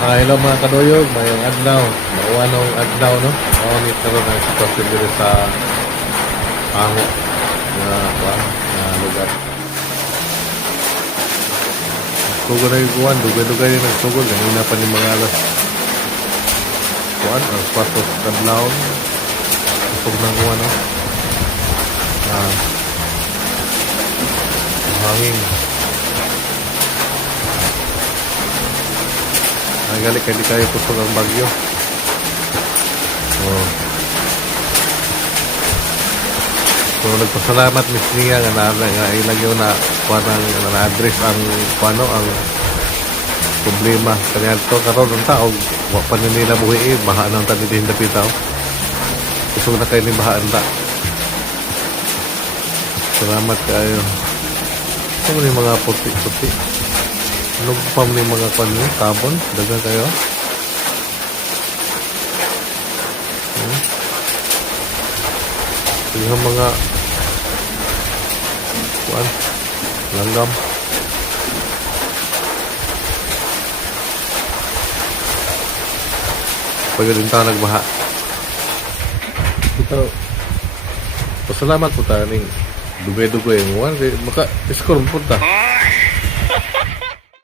Hello mga kaduyog, mayong adlaw. Mauwanong adlaw, no? Maunit karon ang sitwasyon dito sa Pango na lugar. Sugod na yung kuwan, dugay-dugay yung nagsugod. Ganina pa ni mga alas kuwan, ang pasok kadlaw. Usog ng kuwan, no? Hangin. Nagalik ka di kayo kusog ang bagyo. So nagpasalamat Miss Nia nga ilang yun na kuanang na-address ang kuano ang problema kanya to karon unta og wa pa nila buhi baha nang tani din dapitaw. Kusog na kayo ni baha unta. Salamat kayo. Ano ni mga puti-puti. Ano pa ni mga kuano tabon dagan kayo. Yung mga kuan langgam pagdinta nagbaha ito pasalamat po tayo ning dugay-dugay yung maka score po ta